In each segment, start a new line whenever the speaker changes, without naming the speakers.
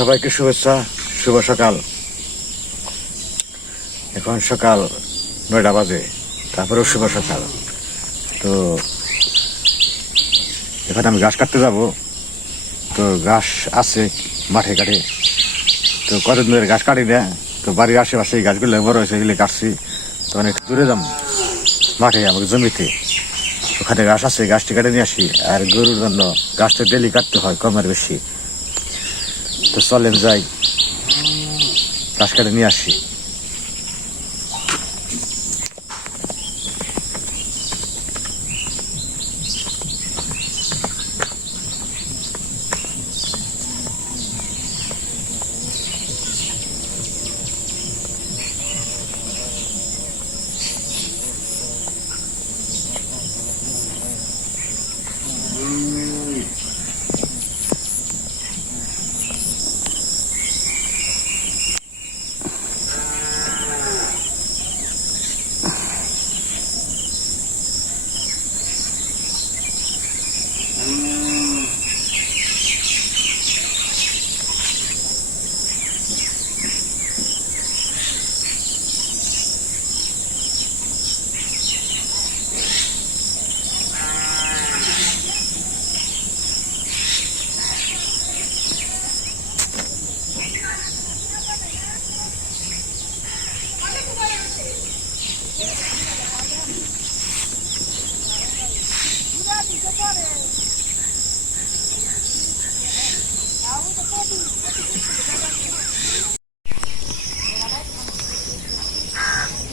সবাইকে শুভেচ্ছা, শুভ সকাল। এখন সকাল নয়টা বাজে, তারপরেও শুভ সকাল। তো এখানে আমি ঘাস কাটতে যাব। তো ঘাস আছে মাঠে কাটে তো কতদিন ধরে ঘাস কাটি না, তো বাড়ির আশেপাশে এই গাছগুলো বড় হয়েছে এগুলো কাটছি। তো অনেক দূরে যাম মাঠে, আমাকে জমিতে। ওখানে ঘাস আছে গাছটি কেটে নিয়ে আসি। আর গরুর জন্য গাছটা ডেলি কাটতে হয় কমের বেশি। তো চলেন যাই ঘাস কেটে নিয়ে আসি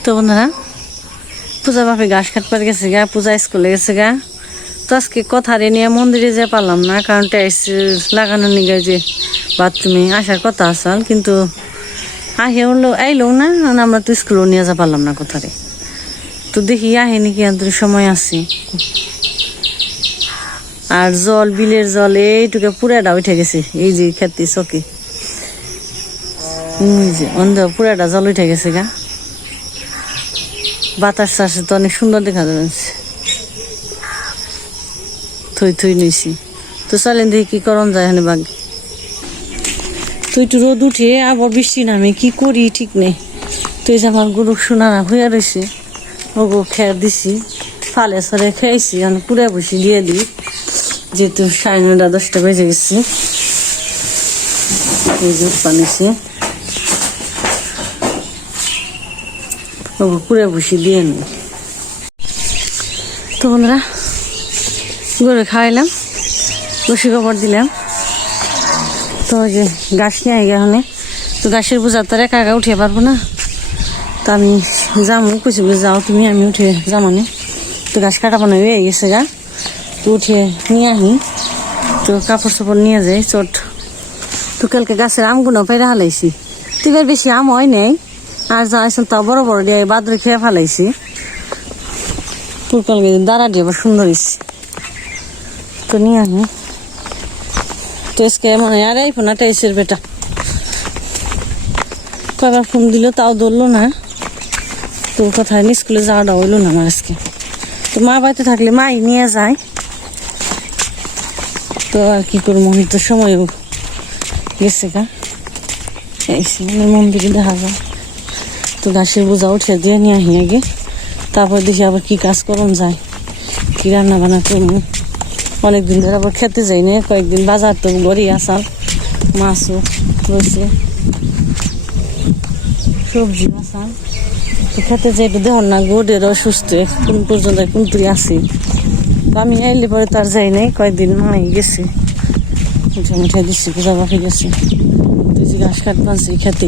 তো বন্ধুরা, পূজা বাপে ঘাস কাটবার গেছে গা, পূজা স্কুলে গেছে গা। তো আজকে কথারে নিয়ে মন্দিরে যে পারলাম না, কারণ টাইস লাগানো নিগে যে বাথরুমে আসার কথা আসল, কিন্তু আহে উঠল আইলো না আমরা তো স্কুলেও নিয়ে যা পারলাম না কথারে তো দেখি আহে নাকি আন্তরিক সময় আছে। আর জল, বিলের জল, এইটুকে পুরাটা উঠে গেছে, এই যে খেতে চকে যে অন্ধ পুরাটা জল উঠে গেছে গা। বাতাস চাষে তো অনেক সুন্দর দেখা যাচ্ছে। থই থই নিছি। তো চলেন দেখি কি করণ যায় এখানে বাঘ। তুই একটু রোদ উঠে আবার বৃষ্টি নামে, কি করি ঠিক নেই। তুই যে আমার গরু সোনা হইয়া রয়েছে, ওগো খেয়ার দিছি, ফালে সরে খেয়েছি আমি পুরে বসি দিয়ে দিই। যেহেতু সাড়ে নটা দশটা বেজে গেছে। এই পানিছি পুরে বসি দিয়ে নি। তো বন্ধুরা, গরু খাওয়াইলাম, বসি গোবর দিলাম। তো যে গাছ নিয়ে আগে এখানে। তো গাছের বোঝা তো একা উঠিয়ে পারব না। তো আমি যামু বলে যাও তুমি, আমি উঠে যামানে তো গাছ কাটা বানাই হয়ে গেছে গা। তো উঠে নিয়ে আহি তো কাপড় চাপড় নিয়ে যাই, চট। তো কালকে গাছের আমগুলো পাইরা হালাইছি। তো এবার বেশি আম হয় নাই। আর যা আসল তা বড় বড় দিয়ে বাদরে খেয়ে ফেলাইছি। পুরকাল দাঁড়া দিয়ে সুন্দর হয়েছে তো নিয়ে আনি। তো আজকে মনে আর আইফোন আটাইশের বেটা। কয়বার ফোন দিল, তাও ধরলো না। তো কোথায় নি স্কুলে যাওয়াটা হইল না আমার আজকে। তো মা বাড়িতে থাকলে মাই নিয়ে যায়। তো আর কি করব আমি তো সময়ও গেছে গা। এই মন্দিরে দেখা যায় তো গাছের বোঝা উঠে দিয়ে নিয়ে আহি আগে। তারপর দেখি আবার কি কাজ করন যায়, কি রান্না বান্না করব। অনেকদিন ধরে আবার খেতে যাই না কয়েকদিন বাজার তো গড়ি আসাল মাছও রয়েছে। সবজি আসাল খেতে যাই, একটু দেখুন না, গোডের অসুস্থ কোন পর্যন্ত কোন তুই আসি তো আমি আইলে পরে তার যাই নাই, কয়েকদিন মাই গেছে। উঠে মুঠে দিচ্ছি পূজা বাপে গেছে। ঘাস কাট পাচ্ছি খেতে।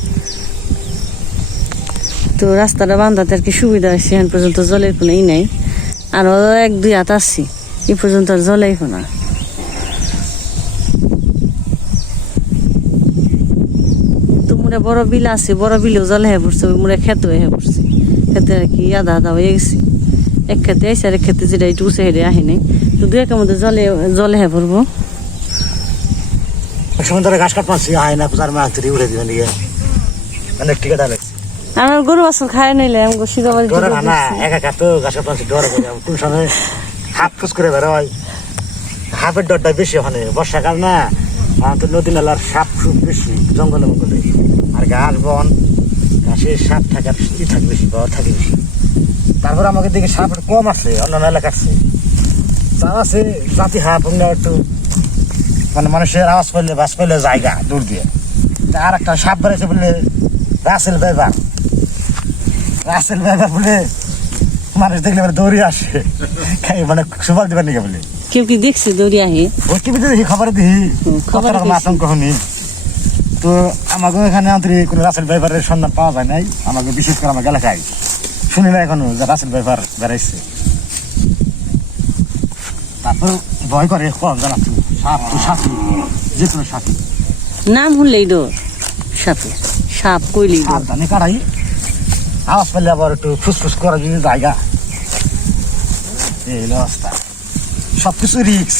তো রাস্তাটা বান্ধাতে আর কি সুবিধা হয়েছে এখন পর্যন্ত জলের কোনো ই নাই। আরও এক, দুই হাত আসছি এই পর্যন্ত আর জলেই না মুড়ে বড় বিল আছে, বড় বিলেও জল হয়ে পড়ছে মুড়ে খেতে হয়ে পড়ছে। খেতে আর কি আধা আধা হয়ে গেছে। এক খেতে আইসে আর এক খেতে যেটা একটু উঠে হেঁটে আহে নাই। তো দু একের মধ্যে জলে জলে হয়ে পড়ব।
ঘাস কাট মারছি আয় না পূজার মা উড়ে দিবেন দিকে অনেক টিকিট
আমার গরু বাছুর খায় নিলে আমি গোসি গাবার
ডরে না একা তো ঘাস কাট মারছি ডরে করে কোন সময় হাত ফুস করে বেরোয় হাফের ডরটা বেশি ওখানে বর্ষাকাল না তো নদী নালার সাপ সুপ বেশি জঙ্গলে মঙ্গলে আর ঘাস বন ঘাসের সাপ থাকার ই থাকে বেশি পাওয়ার থাকে বেশি। তারপর আমাকে দেখি সাপ একটু কম আছে অন্যান্য এলাকার চেয়ে। যা আছে জাতি ওগুলো একটু মানে মানুষের আওয়াজ পেলে বাস পেলে জায়গা দূর দিয়ে। তা আর একটা সাপ বেড়েছে বলে রাসেল ব্যাপার। রাসেল ব্যাপার বলে মানুষ দেখলে মানে দৌড়ে আসে। খাই- মানে সুপার দিবার নিকে বলে?
কেউ কি দেখছে দৌড়ি আহে?
ওই টিভিতে দেখি খবরে দেখি।
খবরে
আতঙ্ক শুনি তো আমাকে এখানে আন্তরিক কোনো রাসেল ব্যাপারের সন্ধান পাওয়া যায় নাই। আমাকে বিশেষ করে আমার এলাকায়। শুনি না এখনও যে রাসেল ব্যাপার বেড়াইছে। তারপর ভয় করে কম জানাচ্ছি। সাপ তো সাপি যে কোনো সাপি।
নাম শুনলেই ডর সাপে। সাপ কইলেই ডর
সাবধানে কাটাই। আওয়াজ পেলে আবার একটু ফুসফুস করার যদি জায়গা। এই অবস্থা। সব কিছু রিক্স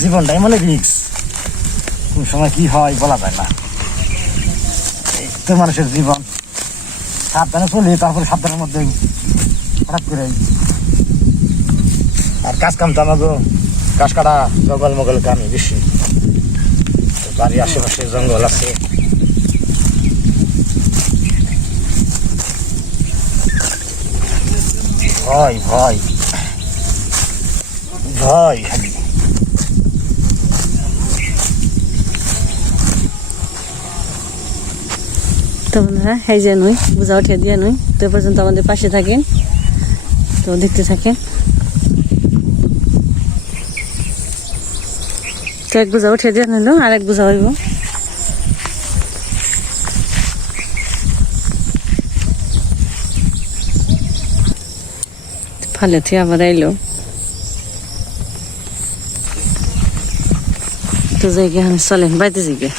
জীবনটাই মানে রিক্স কোন সময় কি হয় বলা যায় না। এই তো মানুষের জীবন। সাবধানে চলি, তারপরে সাবধানের মধ্যে হঠাৎ করে আর কাজ কাম তো আমাকে গাছ কাটা জঙ্গল মগল কামে বেশি। বাড়ির আশেপাশে জঙ্গল আছে। ভয় ভয় ভয় খালি
তো বন্ধুরা, এই যে নই, বোঝা উঠে দিয়ে নই, তো পর্যন্ত আমাদের পাশে থাকেন। তো দেখতে থাকেন। তো এক বোঝা উঠে দিয়ে নিল আর এক বোঝা হইব। ফালে থেকে আবার আইলো তো যাই গিয়ে চলেন বাড়িতে যাই গিয়ে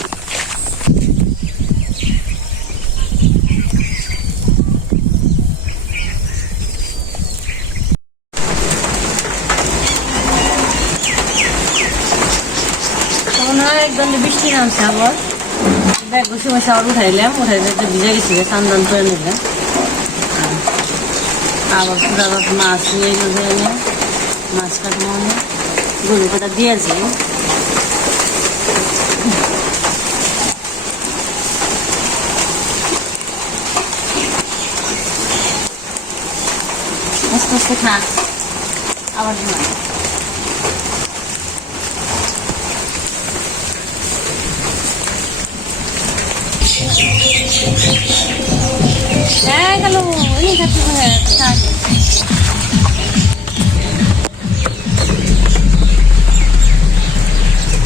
বৃষ্টি নামছে আবার ব্যাগ বসে বসে আবার উঠাইলাম উঠাই একটু ভিজে গেছিল স্নান দান করে আবার আবার মাছ নিয়ে গেলে এনে, মাছ কাটবো আমি। গরু কটা দিয়েছি। আস্তে আস্তে খা, আবার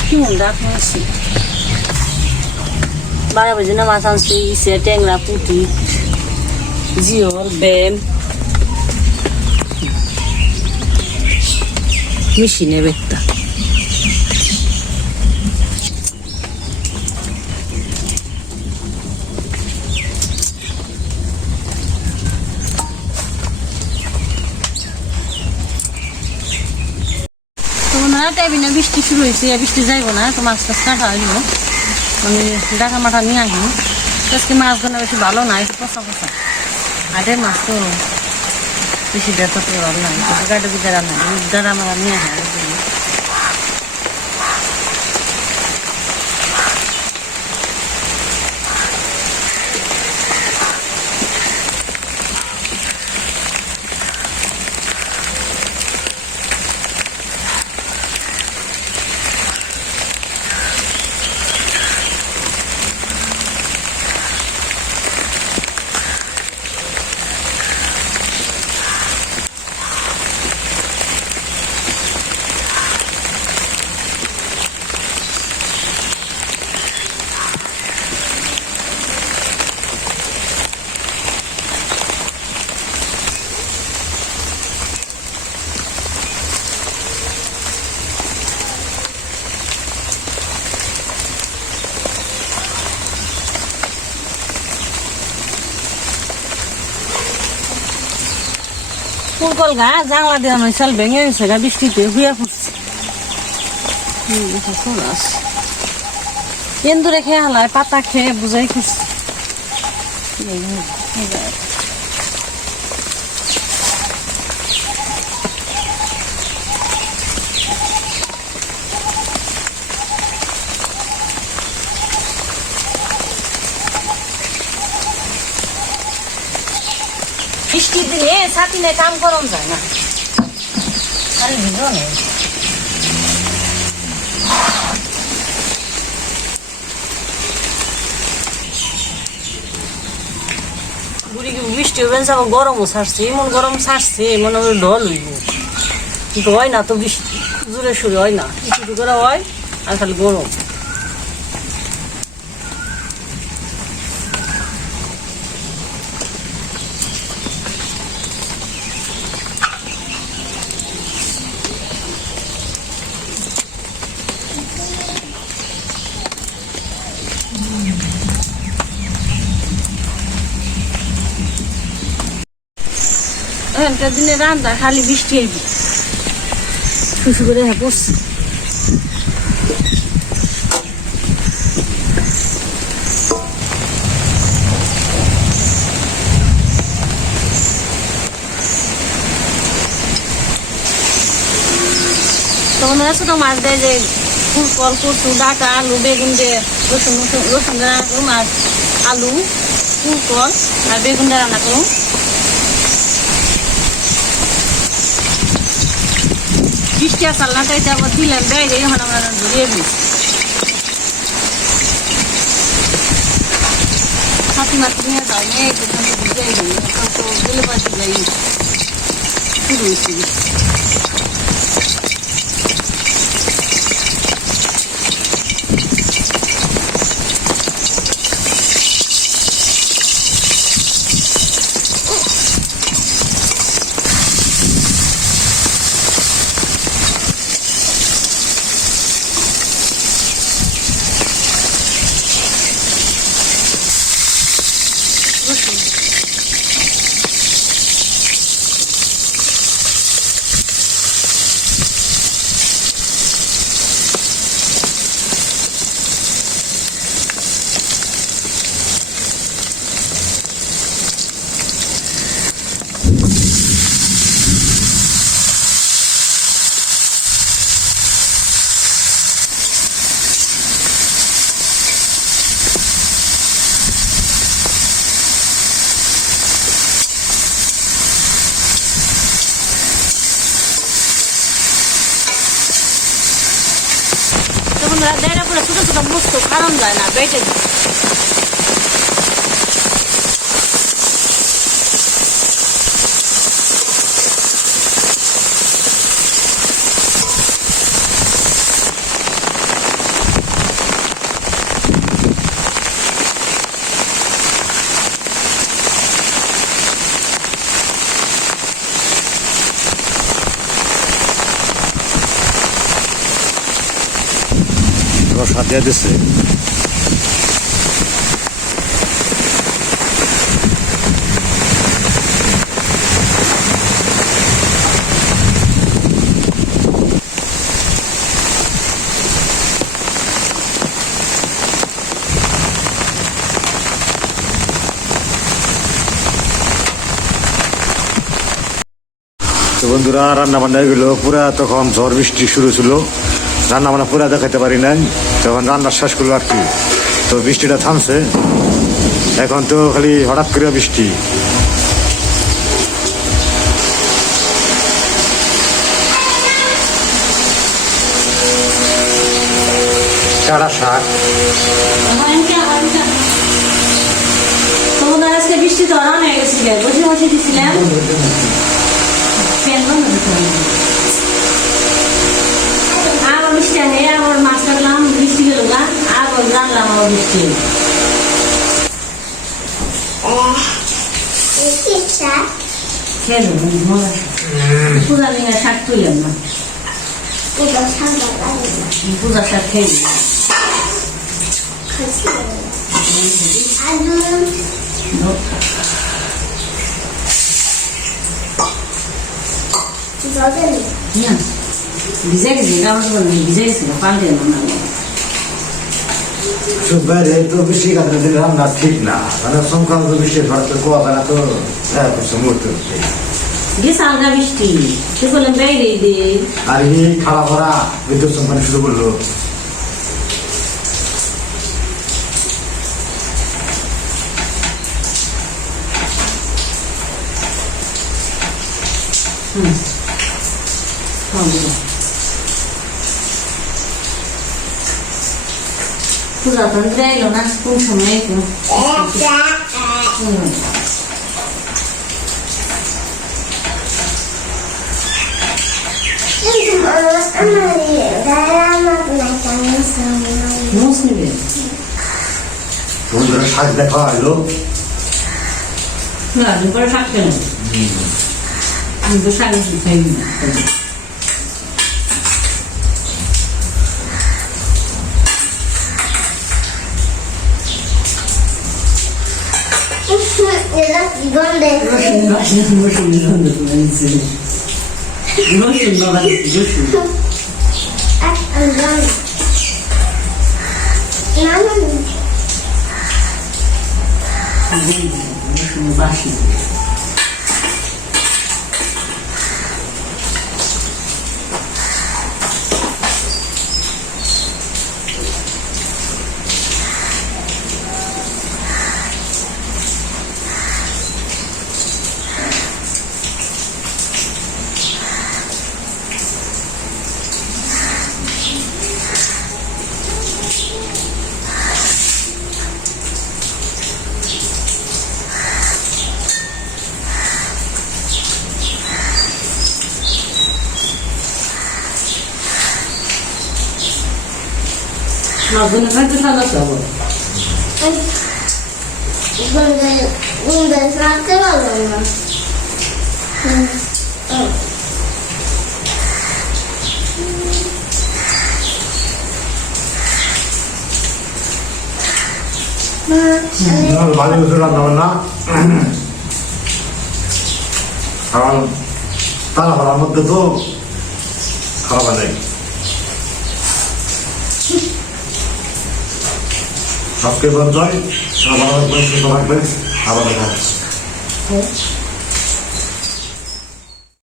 কি মন রাখ মাসি বারো বাজে না মাছ আনছি ইসে ট্যাংরা পুঁটি, জিওর বেম মেশিনে বেগটা ওনারা না বৃষ্টি শুরু হয়েছে বৃষ্টি যাইব না, তো মাছ টাছ কাটা হইব। আমি ডাকা মাথা নিয়ে আসি মাছ ধরা বেশি ভালো না, একটু পচা পচা আরে মাছ তো বেশি দেখা তো ভালো না গাড়ি দিকে না দাঁড়া মারা নিয়ে আসে আর কি। ফুলকল গাছ জাংলা দেওয়া নয় সাল ভেঙে গেছে গা বৃষ্টিতে হুইয়া পড়ছে। দেখা এন্দুরে খেয়ে হালায় পাতা খেয়ে বুঝাই খুঁজছে। বৃষ্টির দিনে ছাতি নিয়ে কাম করন যায় না। খালি ভিজো নেই বৃষ্টি হবে যাব গরমও ছাড়ছে, এমন গরম ছাড়ছে, মনে হয় ঢল হইব। কিন্তু হয় না তো বৃষ্টি, জোরে সুরে হয় না। কিছু করে হয়, আর খালি গরম। এখানকার দিনে রান্না খালি বৃষ্টি আইব শুশু করে হ্যাঁ পড়ছে তখন ওরা ছোট মাছ দেয় যে ফুল কল কচু ডাটা আলু বেগুন দিয়ে রসুন রসুন রান্না করুম আর আলু ফুল কল আর বেগুন দিয়ে রান্না করুম। বৃষ্টি আসার না তাই আবার দিলাম দেয় যে এখন আমরা ধরিয়ে দিই হাতি মাতি নিয়ে যাই নিয়ে একটু ভিজাই দিই তো গেলে পাচ্ছি যাই শুরু হয়েছে রসুন তখন দেড়া করে ছোট ছোট মস্ত কারণ যায় না বেটে যায়
রসা দিয়ে দিছে তো বন্ধুরা রান্না পুরা তখন ঝড় বৃষ্টি শুরু ছিল। রান্না বান্না পুরা দেখাতে পারি নাই। তখন রান্না শেষ করল আর কি। তো বৃষ্টিটা থামছে। এখন তো খালি হঠাৎ করে বৃষ্টি। চারা শাক।
বৃষ্টি তো অনেক হয়ে গেছিল বসে বসে দিছিলাম ফ্যান বন্ধ করতে হবে। আবার বৃষ্টি আনে আবার মাছ রাখলাম বৃষ্টি গেল গা আবার জানলাম আবার বৃষ্টি। মজা। পূজা দিনে শাক তুললাম না। পূজা শাক খেয়ে। ভিজে গেছে কাপড় চোপড় ভিজে গেছিল পাল্টে না
তো তো বৃষ্টি কাটতে দিলে রান্না ঠিক না মানে সংখ্যা তো বৃষ্টি হঠাৎ তো হ্যাঁ কিছু মুহূর্তে
গেছে আলগা বৃষ্টি তুই বললাম বাইরে দে
আর এই খাওয়া ভরা বিদ্যুৎ কোম্পানি শুরু করল
পূজা তো এলো না কোন সময় এলো মুস নিবে
বন্ধুরা সাজ দেখা হলো
না দুপুরে থাকছে না আমি তো শাড়ি খাই না রসুন রসুন রসুন গন্ধ করে দিচ্ছে রসুন বাবা খাইতে সাদা খাব
ভালো কিছু রান্না বান্না। মধ্যে তো খাওয়া নেই। সবকে বন্ধ হয় সবার সুস্থ থাকবে আবার দেখা হবে।